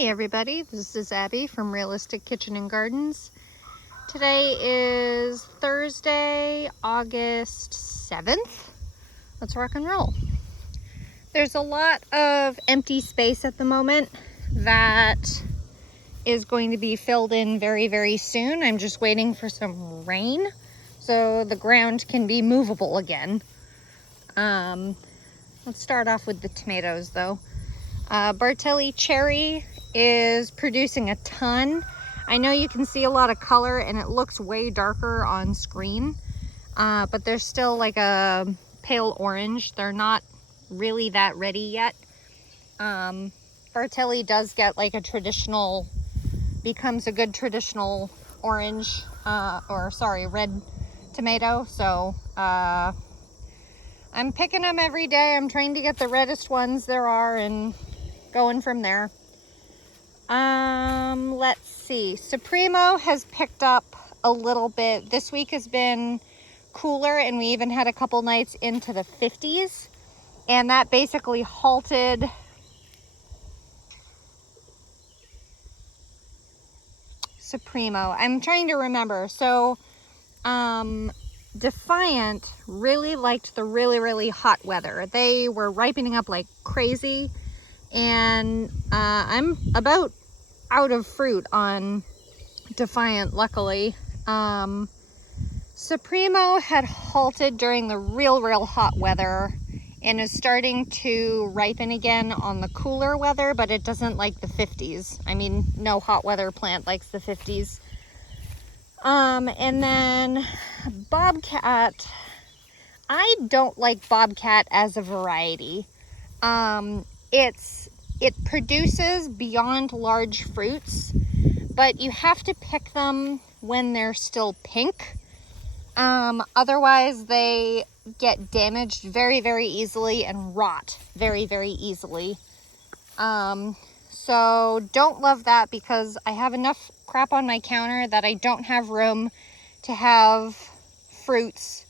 Hey everybody, this is Abby from Realistic Kitchen and Gardens. Today is Thursday, August 7th. Let's rock and roll. There's a lot of empty space at the moment that is going to be filled in very, very soon. I'm just waiting for some rain so the ground can be movable again. Let's start off with the tomatoes though. Bartelli Cherry is producing a ton. I know you can see a lot of color and it looks way darker on screen, but there's still like a pale orange. They're not really that ready yet. Bartelli does get like a traditional, becomes a good traditional orange, red tomato. So I'm picking them every day. I'm trying to get the reddest ones there are and going from there. Let's see. Supremo has picked up a little bit. This week has been cooler and we even had a couple nights into the 50s. And that basically halted Supremo. I'm trying to remember. So, Defiant really liked the really hot weather. They were ripening up like crazy. And I'm about out of fruit on Defiant, luckily. Supremo had halted during the real hot weather and is starting to ripen again on the cooler weather, but it doesn't like the 50s. I mean, no hot weather plant likes the 50s. And then Bobcat. I don't like Bobcat as a variety. It produces beyond large fruits, but you have to pick them when they're still pink. Otherwise they get damaged very easily and rot very easily. So don't love that because I have enough crap on my counter that I don't have room to have fruits.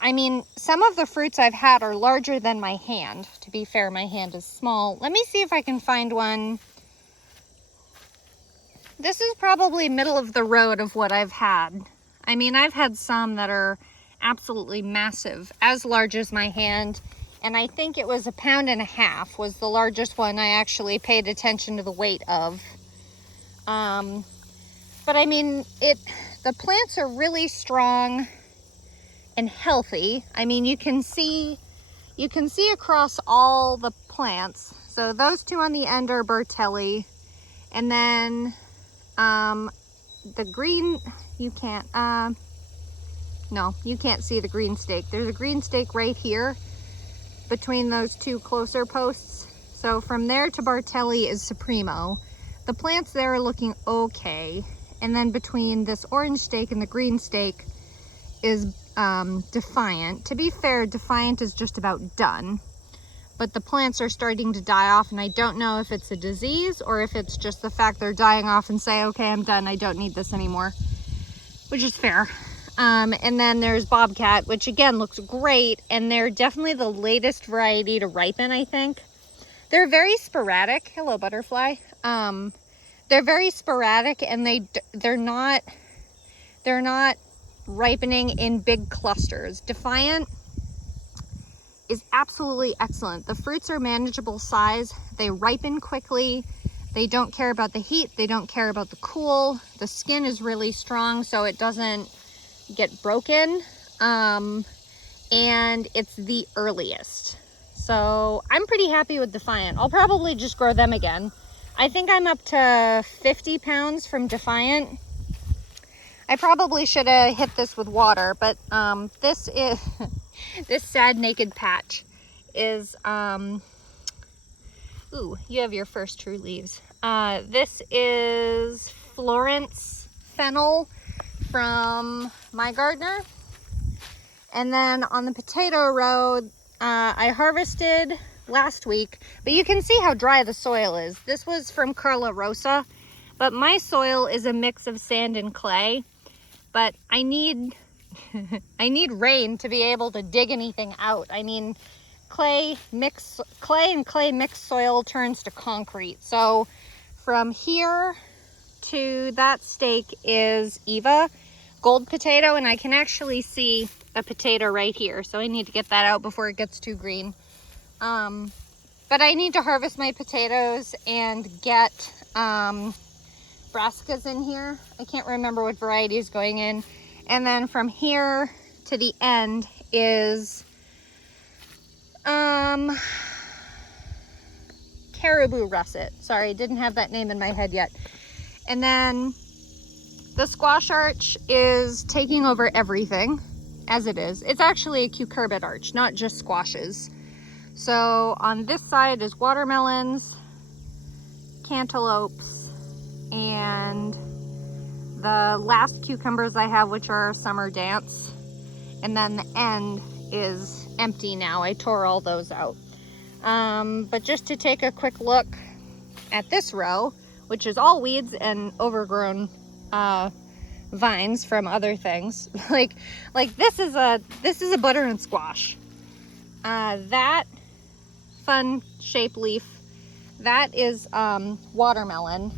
I mean, some of the fruits I've had are larger than my hand. To be fair, my hand is small. Let me see if I can find one. This is probably middle of the road of what I've had. I mean, I've had some that are absolutely massive, as large as my hand. And I think it was 1.5 pounds was the largest one I actually paid attention to the weight of. But I mean, the plants are really strong and healthy. I mean, you can see across all the plants. So those two on the end are Bartelli, and then the green, you can't see the green stake. There's a green stake right here between those two closer posts. So from there to Bartelli is Supremo. The plants there are looking okay, and then between this orange stake and the green stake is Defiant. To be fair, Defiant is just about done, but the plants are starting to die off, and I don't know if it's a disease or if it's just the fact they're dying off and say, okay, I'm done, I don't need this anymore, which is fair. And then there's Bobcat, which again looks great, and they're definitely the latest variety to ripen, I think. They're very sporadic. Hello, butterfly. They're very sporadic, and they're not ripening in big clusters. Defiant is absolutely excellent. The fruits are manageable size. They ripen quickly. They don't care about the heat. They don't care about the cool. The skin is really strong, so it doesn't get broken. And it's the earliest. So I'm pretty happy with Defiant. I'll probably just grow them again. I think I'm up to 50 pounds from Defiant. I probably should have hit this with water, but this is this Sad Naked Patch is ooh, you have your first true leaves. This is Florence Fennel from My Gardener. And then on the potato row, I harvested last week, but you can see how dry the soil is. This was from Carla Rosa, but my soil is a mix of sand and clay. But I need rain to be able to dig anything out. I mean, clay and clay mixed soil turns to concrete. So from here to that stake is Eva gold potato, and I can actually see a potato right here, so I need to get that out before it gets too green. But I need to harvest my potatoes and get brassicas in here. I can't remember what variety is going in. And then from here to the end is caribou russet. Sorry, didn't have that name in my head yet. And then the squash arch is taking over everything as it is. It's actually a cucurbit arch, not just squashes. So on this side is watermelons, cantaloupes, and the last cucumbers I have, which are summer dance. And then the end is empty now. I tore all those out. But just to take a quick look at this row, which is all weeds and overgrown vines from other things. like this is a butter and squash. That fun shape leaf, that is watermelon.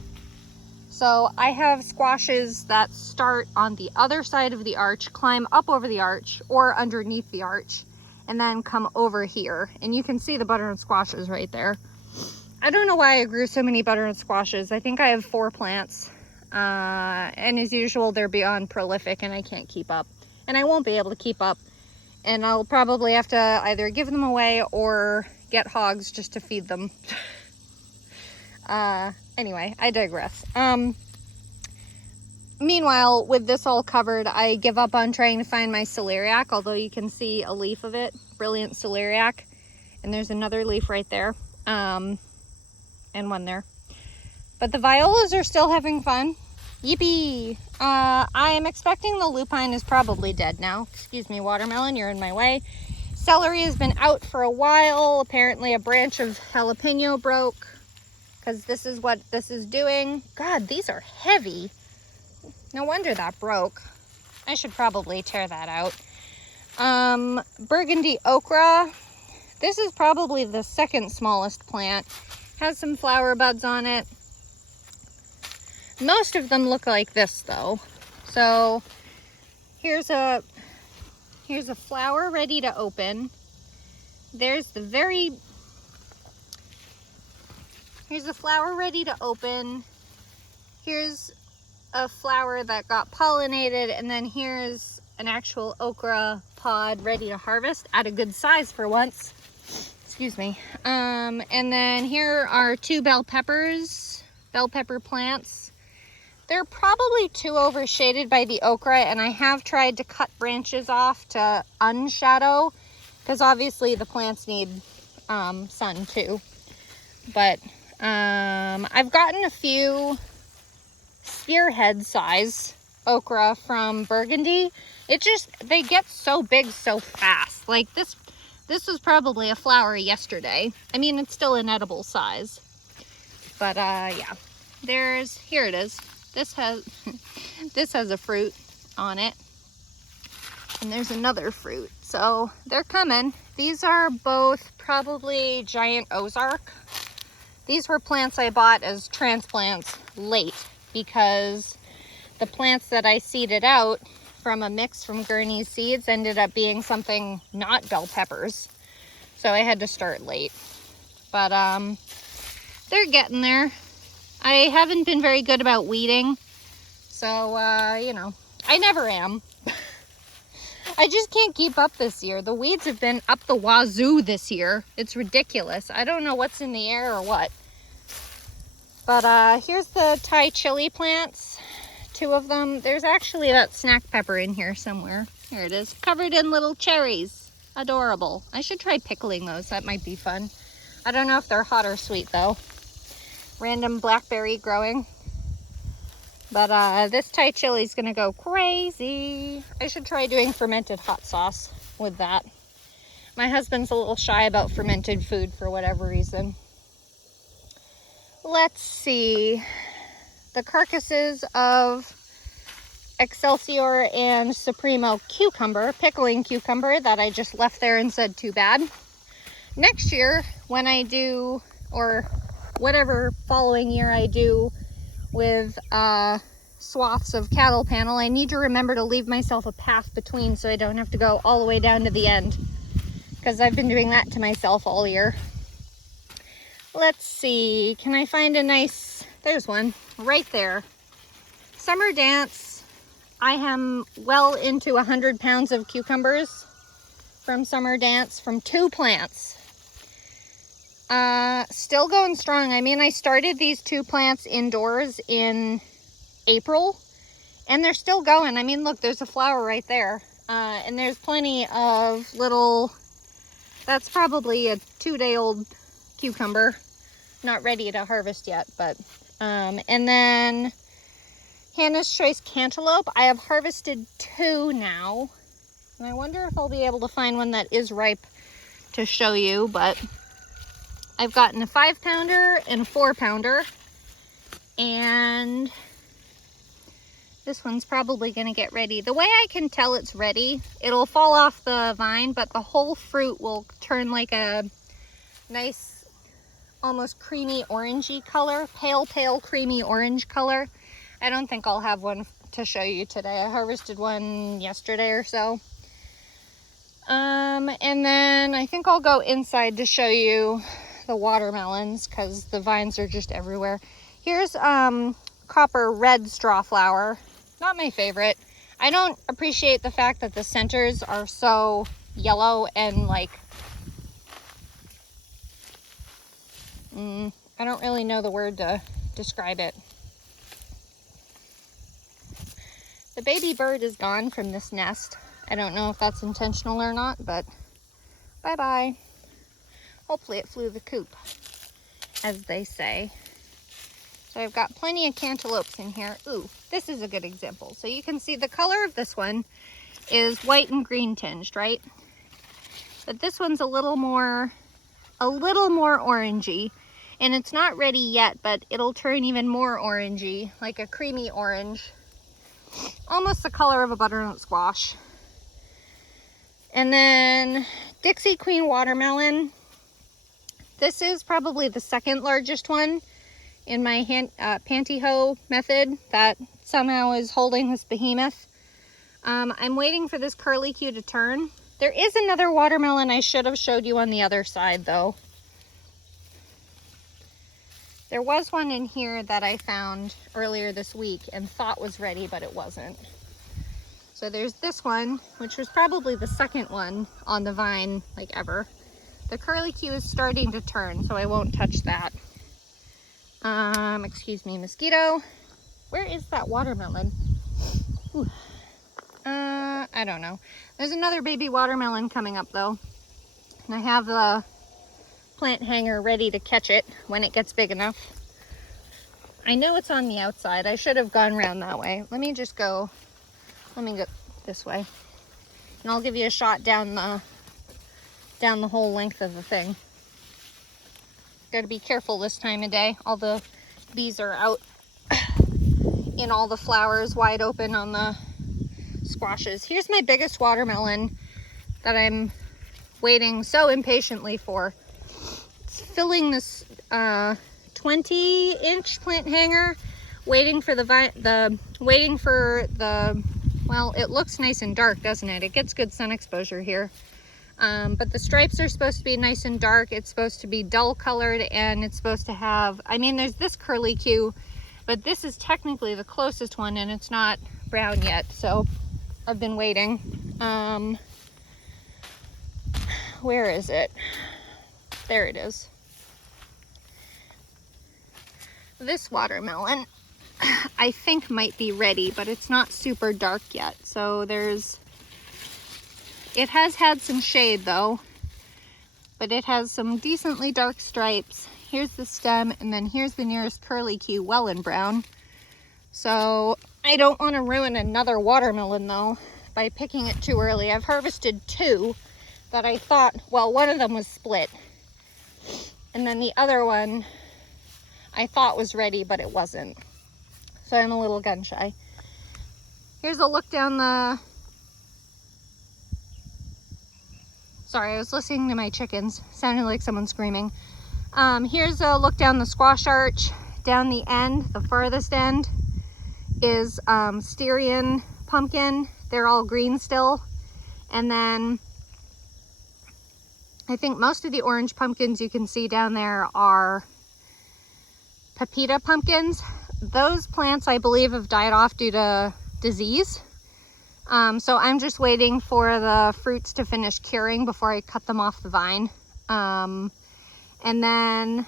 So I have squashes that start on the other side of the arch, climb up over the arch or underneath the arch, and then come over here. And you can see the butter and squashes right there. I don't know why I grew so many butter and squashes. I think I have 4 plants. And as usual, they're beyond prolific and I can't keep up. And I won't be able to keep up. And I'll probably have to either give them away or get hogs just to feed them. Anyway, I digress. Meanwhile, with this all covered, I give up on trying to find my celeriac, although you can see a leaf of it. Brilliant celeriac. And there's another leaf right there. And one there. But the violas are still having fun. Yippee! I am expecting the lupine is probably dead now. Excuse me, watermelon, you're in my way. Celery has been out for a while. Apparently a branch of jalapeno broke, because this is what this is doing. God, these are heavy. No wonder that broke. I should probably tear that out. Burgundy okra. This is probably the second smallest plant. Has some flower buds on it. Most of them look like this though. So here's a flower ready to open. Here's a flower ready to open. Here's a flower that got pollinated, and then here's an actual okra pod ready to harvest at a good size for once. Excuse me. And then here are 2 bell pepper plants. They're probably too overshaded by the okra, and I have tried to cut branches off to unshadow, because obviously the plants need sun too. But I've gotten a few spearhead size okra from Burgundy. They get so big so fast. Like this was probably a flower yesterday. I mean, it's still an edible size. But yeah, here it is. This has a fruit on it, and there's another fruit. So they're coming. These are both probably giant Ozark. These were plants I bought as transplants late, because the plants that I seeded out from a mix from Gurney's Seeds ended up being something not bell peppers. So I had to start late. But they're getting there. I haven't been very good about weeding. So, you know, I never am. I just can't keep up this year. The weeds have been up the wazoo this year. It's ridiculous. I don't know what's in the air or what. But here's the Thai chili plants. 2 of them. There's actually that snack pepper in here somewhere. Here it is. Covered in little cherries. Adorable. I should try pickling those. That might be fun. I don't know if they're hot or sweet though. Random blackberry growing. But this Thai chili is gonna go crazy. I should try doing fermented hot sauce with that. My husband's a little shy about fermented food for whatever reason. Let's see. The carcasses of Excelsior and Supremo cucumber, pickling cucumber, that I just left there and said too bad. Next year, when I do, or whatever following year I do with swaths of cattle panel, I need to remember to leave myself a path between so I don't have to go all the way down to the end, because I've been doing that to myself all year. Let's see, can I find a nice, there's one right there. Summer Dance. I am well into 100 pounds of cucumbers from Summer Dance from 2 plants. Still going strong. I mean, I started these 2 plants indoors in April and they're still going. I mean, look, there's a flower right there. And there's plenty of little, that's probably a 2-day-old cucumber. Not ready to harvest yet, but, and then Hannah's Choice Cantaloupe. I have harvested 2 now. And I wonder if I'll be able to find one that is ripe to show you, but I've gotten a 5-pounder and a 4-pounder. And this one's probably gonna get ready. The way I can tell it's ready, it'll fall off the vine, but the whole fruit will turn like a nice, almost creamy orangey color, pale creamy orange color. I don't think I'll have one to show you today. I harvested one yesterday or so. And then I think I'll go inside to show you the watermelons because the vines are just everywhere. Here's copper red straw flower. Not my favorite. I don't appreciate the fact that the centers are so yellow and like, I don't really know the word to describe it. The baby bird is gone from this nest. I don't know if that's intentional or not, but bye-bye. Hopefully it flew the coop, as they say. So I've got plenty of cantaloupes in here. Ooh, this is a good example. So you can see the color of this one is white and green tinged, right? But this one's a little more orangey. And it's not ready yet, but it'll turn even more orangey, like a creamy orange. Almost the color of a butternut squash. And then Dixie Queen watermelon. This is probably the 2nd largest one in my pantyhose method that somehow is holding this behemoth. I'm waiting for this curlicue to turn. There is another watermelon I should have showed you on the other side though. There was one in here that I found earlier this week and thought was ready, but it wasn't. So there's this one, which was probably the 2nd one on the vine, like ever. The curlicue is starting to turn, so I won't touch that. Excuse me, mosquito. Where is that watermelon? Ooh. I don't know. There's another baby watermelon coming up though. And I have the plant hanger ready to catch it when it gets big enough. I know it's on the outside. I should have gone around that way. Let me go this way. And I'll give you a shot down the whole length of the thing. Gotta be careful this time of day. All the bees are out in all the flowers wide open on the squashes. Here's my biggest watermelon that I'm waiting so impatiently for. It's filling this 20-inch plant hanger, waiting for well, it looks nice and dark, doesn't it? It gets good sun exposure here. But the stripes are supposed to be nice and dark. It's supposed to be dull colored, and it's supposed to have, I mean, there's this curlicue, but this is technically the closest one and it's not brown yet. So I've been waiting. Where is it? There it is. This watermelon I think might be ready, but it's not super dark yet. So it has had some shade though, but it has some decently dark stripes. Here's the stem, and then here's the nearest curlicue, well in brown. So I don't want to ruin another watermelon though by picking it too early. I've harvested 2 that I thought, well, one of them was split, and then the other one I thought was ready, but it wasn't. So I'm a little gun shy. Here's a look down the, sorry, I was listening to my chickens. Sounded like someone screaming. Here's a look down the squash arch. Down the end, the farthest end, is Styrian pumpkin. They're all green still. And then I think most of the orange pumpkins you can see down there are Pepita pumpkins. Those plants, I believe, have died off due to disease. So I'm just waiting for the fruits to finish curing before I cut them off the vine. And then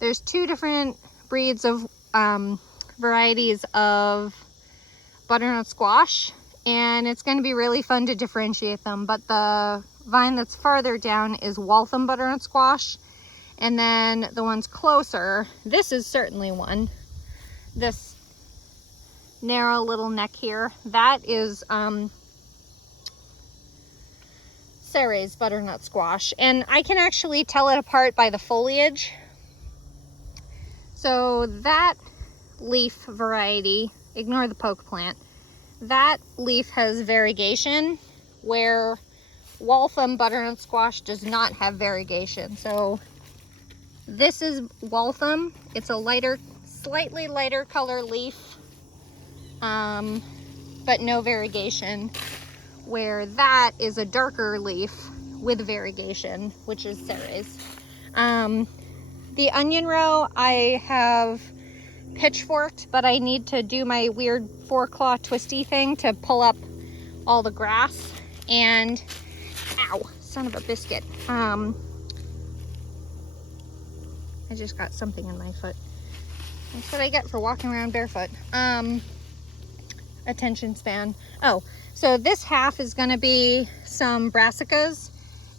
there's two different breeds of varieties of butternut squash, and it's going to be really fun to differentiate them. But the vine that's farther down is Waltham butternut squash, and then the ones closer, this is certainly one, this narrow little neck here, that is Ceres butternut squash, and I can actually tell it apart by the foliage. So that leaf variety, ignore the poke plant, that leaf has variegation, where Waltham butternut squash does not have variegation. So this is Waltham. It's a lighter, slightly lighter color leaf, but no variegation, where that is a darker leaf with variegation, which is Ceres. The onion row I have pitchforked, but I need to do my weird 4-claw twisty thing to pull up all the grass. And ow, son of a biscuit. I just got something in my foot. That's what I get for walking around barefoot. Attention span. Oh, so this half is going to be some brassicas,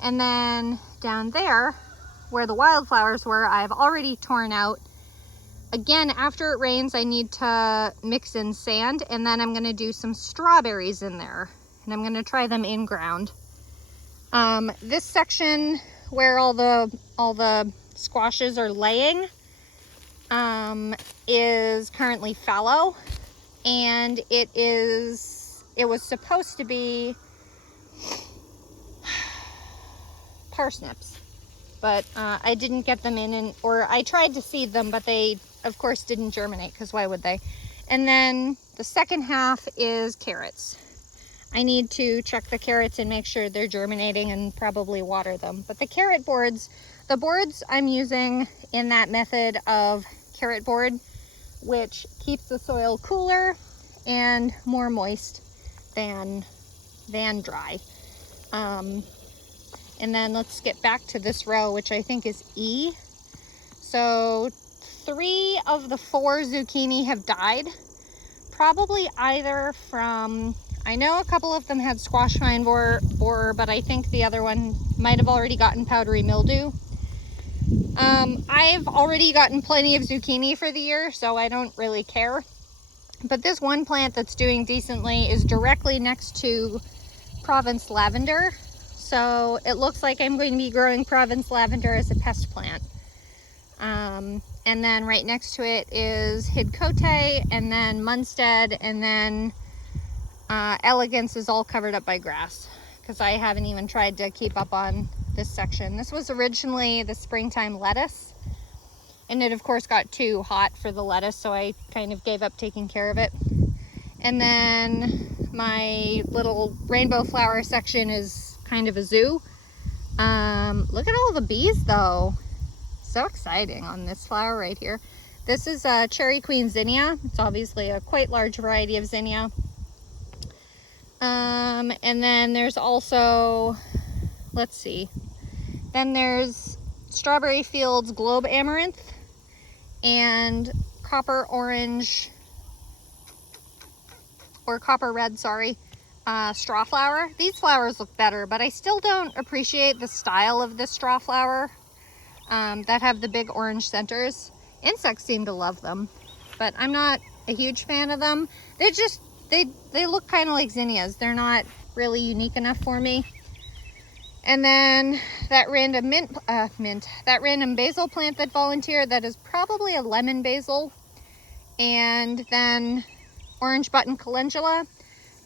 and then down there where the wildflowers were, I've already torn out. Again, after it rains, I need to mix in sand, and then I'm going to do some strawberries in there, and I'm going to try them in ground. This section where all the squashes are laying is currently fallow, and it was supposed to be parsnips, but I didn't get them in, or I tried to seed them, but they of course didn't germinate, because why would they? And then the second half is carrots. I need to check the carrots and make sure they're germinating and probably water them. But the carrot boards, the boards I'm using in that method of carrot board, which keeps the soil cooler and more moist than dry. And then let's get back to this row, which I think is E. So 3 of the 4 zucchini have died, probably either from, I know a couple of them had squash vine borer, but I think the other one might have already gotten powdery mildew. I've already gotten plenty of zucchini for the year, so I don't really care. But this one plant that's doing decently is directly next to Provence lavender. So it looks like I'm going to be growing Provence lavender as a pest plant. And then right next to it is Hidcote, and then Munstead, and then Elegance is all covered up by grass, because I haven't even tried to keep up on this section. This was originally the springtime lettuce, and it of course got too hot for the lettuce, so I kind of gave up taking care of it. And then my little rainbow flower section is kind of a zoo. Look at all the bees though. So exciting on this flower right here. This is a Cherry Queen zinnia. It's obviously a quite large variety of zinnia. And then there's also, let's see, then there's Strawberry Fields Globe Amaranth and copper orange, or copper red, sorry, straw flower. These flowers look better, but I still don't appreciate the style of this straw flower that have the big orange centers. Insects seem to love them, but I'm not a huge fan of them. They just, they look kind of like zinnias. They're not really unique enough for me. And then that random that random basil plant that volunteered, that is probably a lemon basil. And then orange button calendula,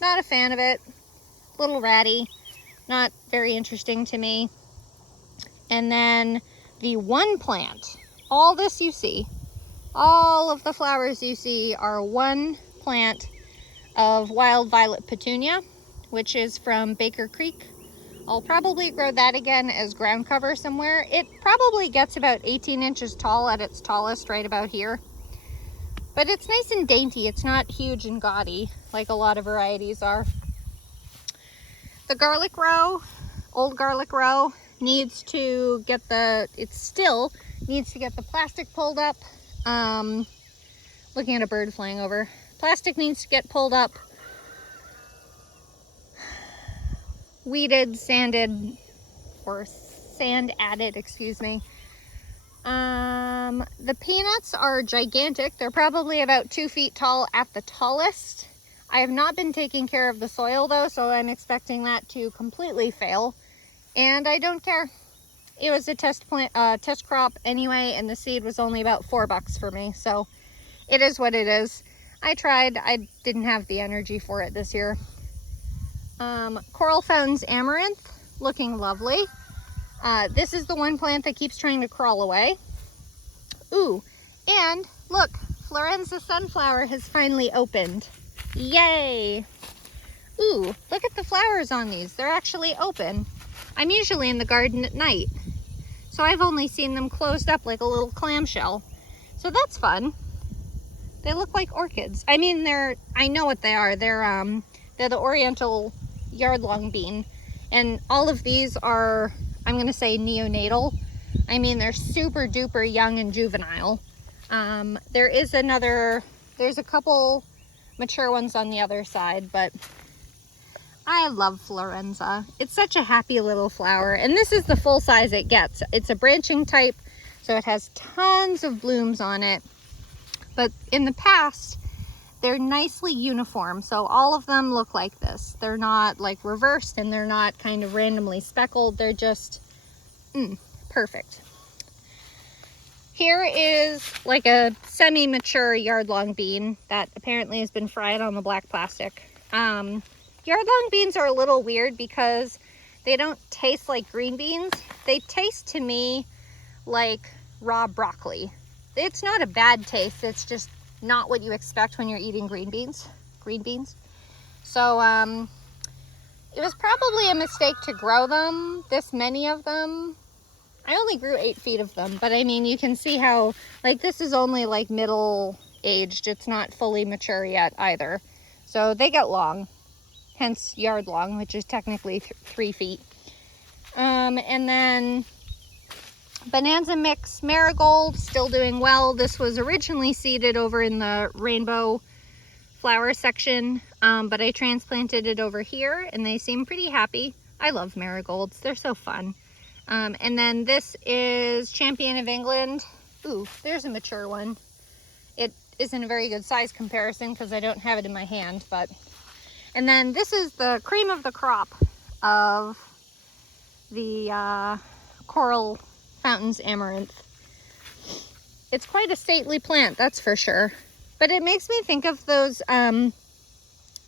not a fan of it, little ratty, not very interesting to me. And then the one plant. All this you see, all of the flowers you see are one plant of wild violet petunia, which is from Baker Creek. I'll probably grow that again as ground cover somewhere. It probably gets about 18 inches tall at its tallest, right about here. But it's nice and dainty. It's not huge and gaudy like a lot of varieties are. The garlic row, old garlic row, needs to get the, it still needs to get the plastic pulled up. Looking at a bird flying over. Plastic needs to get pulled up, weeded, sanded, or sand added, excuse me. The peanuts are gigantic. They're probably about 2 feet tall at the tallest. I have not been taking care of the soil though, so I'm expecting that to completely fail. And I don't care. It was a test crop anyway, and the seed was only about $4 for me. So it is what it is. I tried. I didn't have the energy for it this year. Coral Fountains Amaranth, looking lovely. This is the one plant that keeps trying to crawl away. Ooh, and look, Florenza Sunflower has finally opened. Yay! Ooh, look at the flowers on these. They're actually open. I'm usually in the garden at night, so I've only seen them closed up like a little clamshell. So that's fun. They look like orchids. I mean, I know what they are. They're the Oriental yard-long bean. And all of these are, I'm gonna say, neonatal. I mean, they're super duper young and juvenile. There's a couple mature ones on the other side, but I love Florenza. It's such a happy little flower, and this is the full size it gets. It's a branching type, so it has tons of blooms on it. But in the past, they're nicely uniform, so all of them look like this. They're not like reversed, and they're not kind of randomly speckled. They're just perfect. Here is like a semi-mature yard-long bean that apparently has been fried on the black plastic. Yard-long beans are a little weird because they don't taste like green beans. They taste to me like raw broccoli. It's not a bad taste, it's just not what you expect when you're eating green beans. So it was probably a mistake to grow them, this many of them. I only grew 8 feet of them, but I mean, you can see how, like, this is only like middle aged. It's not fully mature yet either. So they get long, hence yard long, which is technically 3 feet. And then Bonanza Mix Marigold, still doing well. This was originally seeded over in the rainbow flower section, but I transplanted it over here and they seem pretty happy. I love marigolds, they're so fun. And then this is Champion of England. Ooh, there's a mature one. It isn't a very good size comparison because I don't have it in my hand, but. And then this is the cream of the crop of the Coral Fountains Amaranth. It's quite a stately plant, that's for sure. But it makes me think of those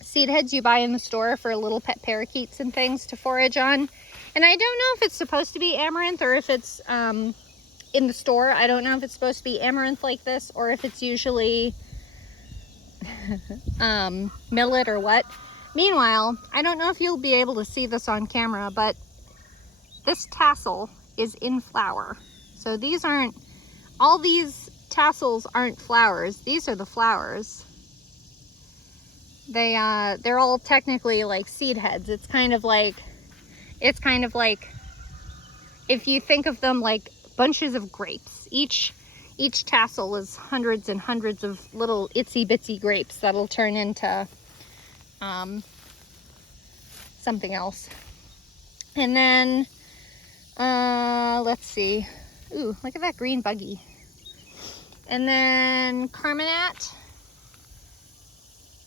seed heads you buy in the store for little pet parakeets and things to forage on. And I don't know if it's supposed to be amaranth or if it's in the store. I don't know if it's supposed to be amaranth like this or if it's usually millet or what. Meanwhile, I don't know if you'll be able to see this on camera, but this tassel is in flower. So these aren't, all these tassels aren't flowers. These are the flowers. They're all technically like seed heads. It's kind of like if you think of them like bunches of grapes. Each tassel is hundreds and hundreds of little itsy bitsy grapes that'll turn into something else. And then let's see. Ooh, look at that green buggy. And then Carminat,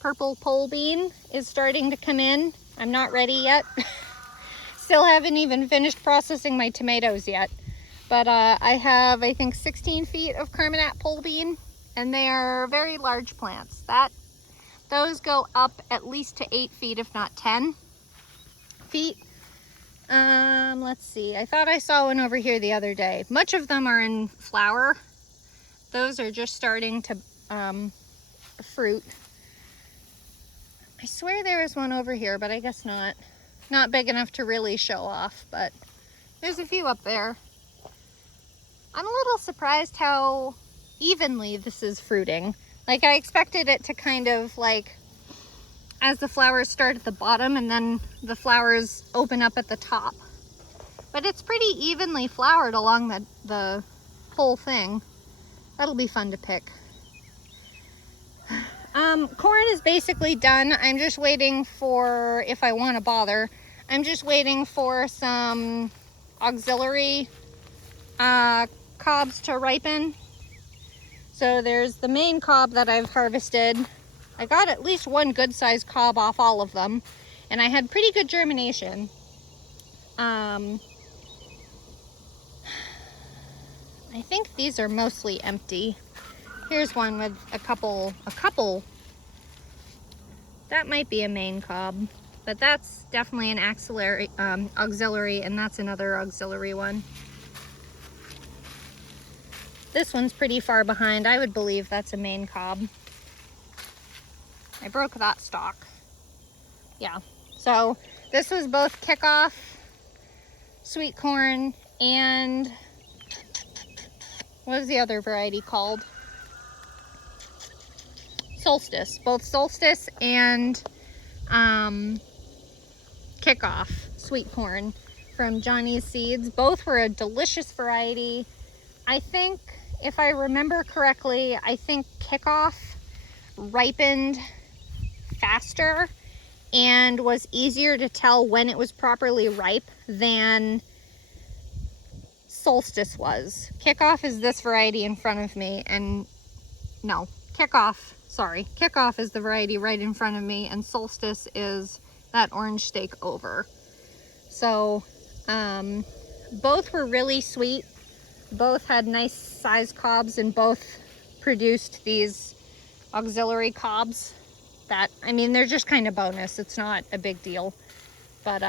purple pole bean, is starting to come in. I'm not ready yet. Still haven't even finished processing my tomatoes yet. But I have, I think, 16 feet of Carminat pole bean, and they are very large plants. Those go up at least to 8 feet, if not 10 feet. Let's see. I thought I saw one over here the other day. Much of them are in flower. Those are just starting to fruit. I swear there was one over here, but I guess not. Not big enough to really show off, but there's a few up there. I'm a little surprised how evenly this is fruiting. Like, I expected it to kind of like, as the flowers start at the bottom and then the flowers open up at the top. But it's pretty evenly flowered along the whole thing. That'll be fun to pick. Corn is basically done. I'm just waiting for, if I want to bother, I'm just waiting for some auxiliary cobs to ripen. So there's the main cob that I've harvested. I got at least one good sized cob off all of them, and I had pretty good germination. I think these are mostly empty. Here's one with a couple. That might be a main cob, but that's definitely an auxiliary, and that's another auxiliary one. This one's pretty far behind. I would believe that's a main cob. I broke that stalk. Yeah, so this was both Kickoff, sweet corn, and what was the other variety called? Solstice. Both Solstice and Kickoff sweet corn from Johnny's Seeds. Both were a delicious variety. I think, if I remember correctly, I think Kickoff ripened faster and was easier to tell when it was properly ripe than Solstice was. Kickoff is this variety in front of me, and no, Kickoff is the variety right in front of me, and Solstice is that orange steak over. So both were really sweet. Both had nice sized cobs, and both produced these auxiliary cobs that, I mean, they're just kind of bonus. It's not a big deal, but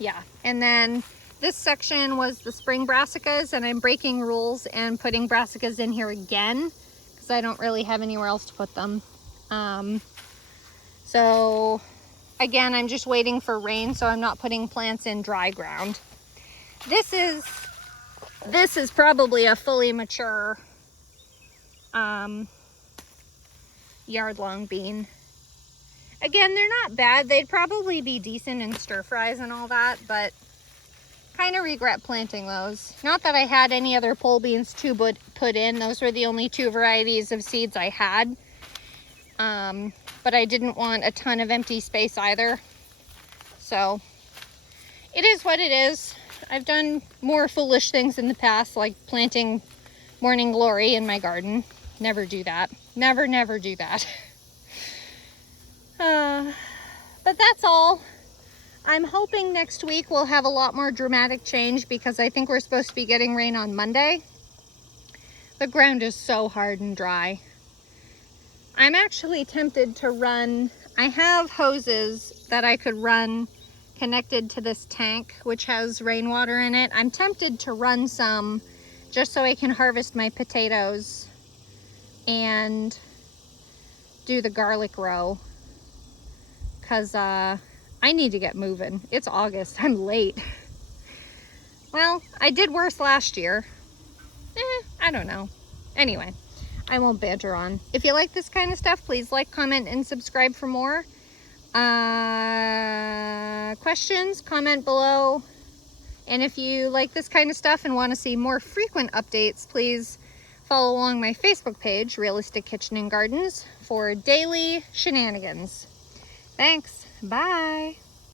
yeah. And then this section was the spring brassicas, and I'm breaking rules and putting brassicas in here again because I don't really have anywhere else to put them. So again, I'm just waiting for rain, so I'm not putting plants in dry ground. This is probably a fully mature yard-long bean. Again, they're not bad. They'd probably be decent in stir fries and all that, but kind of regret planting those. Not that I had any other pole beans to put in. Those were the only two varieties of seeds I had. But I didn't want a ton of empty space either. So it is what it is. I've done more foolish things in the past, like planting morning glory in my garden. Never do that. Never do that. But that's all. I'm hoping next week we'll have a lot more dramatic change, because I think we're supposed to be getting rain on Monday. The ground is so hard and dry. I'm actually tempted to run, I have hoses that I could run connected to this tank, which has rainwater in it. I'm tempted to run some just so I can harvest my potatoes and do the garlic row, because I need to get moving. It's August, I'm late. Well, I did worse last year. I don't know. Anyway, I won't banter on. If you like this kind of stuff, please like, comment, and subscribe for more. Questions, comment below. And if you like this kind of stuff and want to see more frequent updates, please follow along my Facebook page, Realistic Kitchen and Gardens, for daily shenanigans. Thanks. Bye.